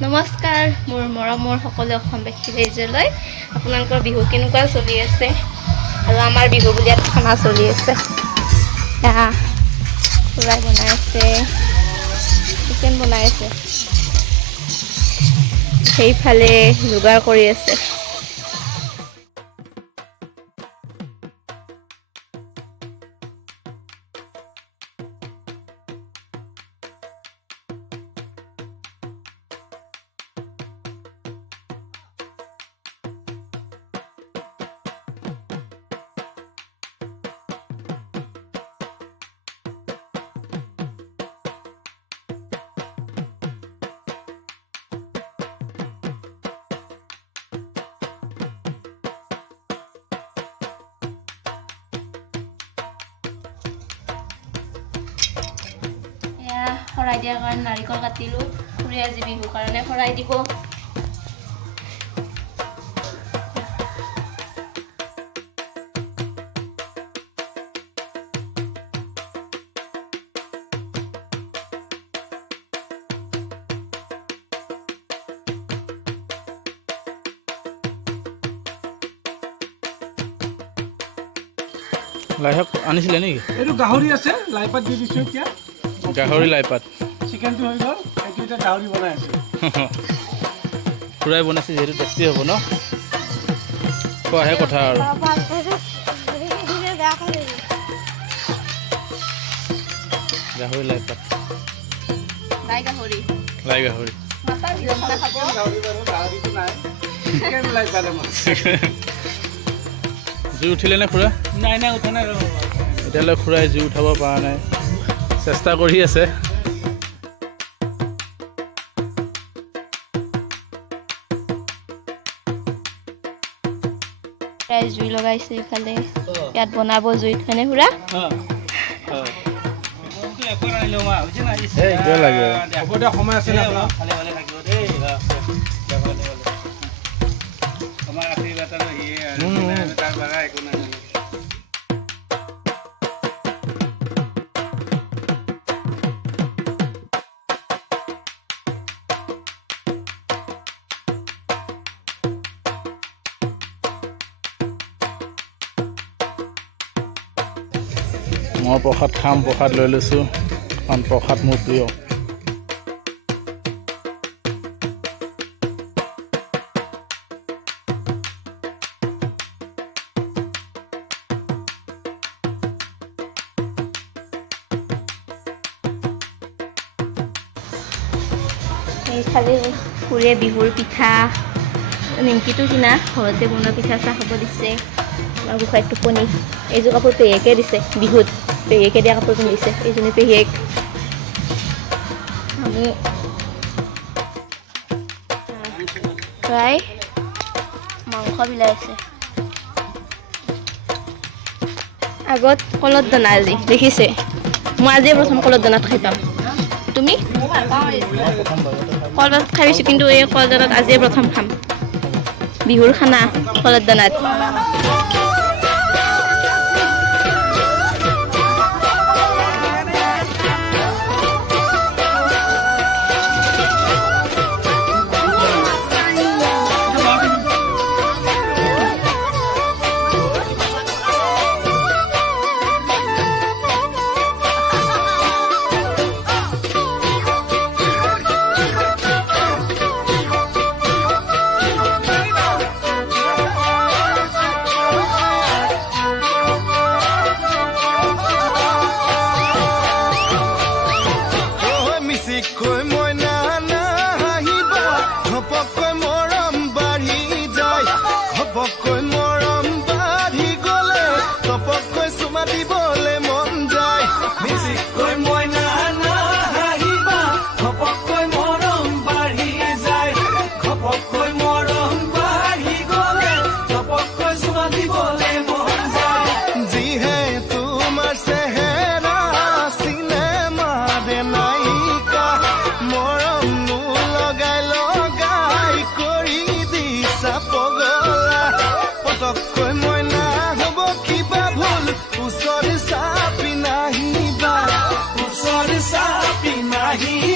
নমস্কাৰ মোৰ মৰমৰ সকলো অসমবাসী ৰাইজলৈ আপোনালোকৰ বিহু কেনেকুৱা চলি আছে আৰু আমাৰ বিহু বুলি এটা খানা চলি আছে খুৰাই বনাই আছে চিকেন বনাই আছে সেইফালে যোগাৰ কৰি আছে শৰাই দিয়াৰ কাৰণে নাৰিকল কাটিলোঁ খুৰীয়ে আজি বিহুৰ কাৰণে শৰাই দিব লাইশাক আনিছিলে নেকি? এইটো গাহৰি আছে লাইপাত দি দিছোঁ এতিয়া গাহৰি লাইপাত চিকেনটো হৈ গ'ল এইটো এতিয়া গাহৰি বনাই আছে খুৰাই বনাইছে যিহেতু টেষ্টি হ'ব ন খোৱাহে কথা আৰু গাহৰি লাইপাত লাই গাহৰি গাহৰিটো নাই চিকেন লাইপাত আমাৰ জুই উঠিলে নে খুৰা? নাই উঠা নাই এতিয়ালৈ খুৰাই জুই উঠাব পৰা নাই চেষ্টা কৰি আছে জুই লগাইছে ইফালে ইয়াত বনাব জুইত হয়নে খুৰা সময় আছে মই প্ৰসাদ খাম প্ৰসাদ লৈ লৈছোঁ কাৰণ প্ৰসাদ মোৰ প্ৰিয় এইফালে খুৰীয়ে বিহুৰ পিঠা নিমকিটো কিনা ঘৰতে বনোৱা পিঠা চাহ খাব দিছে আমাৰ গোসাঁইৰ টোপনি এইযোৰ কাপোৰ পেহীয়েকে দিছে বিহুত পেহীয়েকে দিয়া কাপোৰ পিন্ধিছে এইজনী পেহীয়েক আমি প্ৰায় মাংস বিলাইছে আগত কলত দানা আজি দেখিছে মই আজিয়ে প্ৰথম কলত দানাত খাই পাম তুমি কলদানাত খাই পাইছোঁ কিন্তু এই কলদানাত আজিয়ে প্ৰথম খাম বিহুৰ খানা কলৰ দানাত Sorry,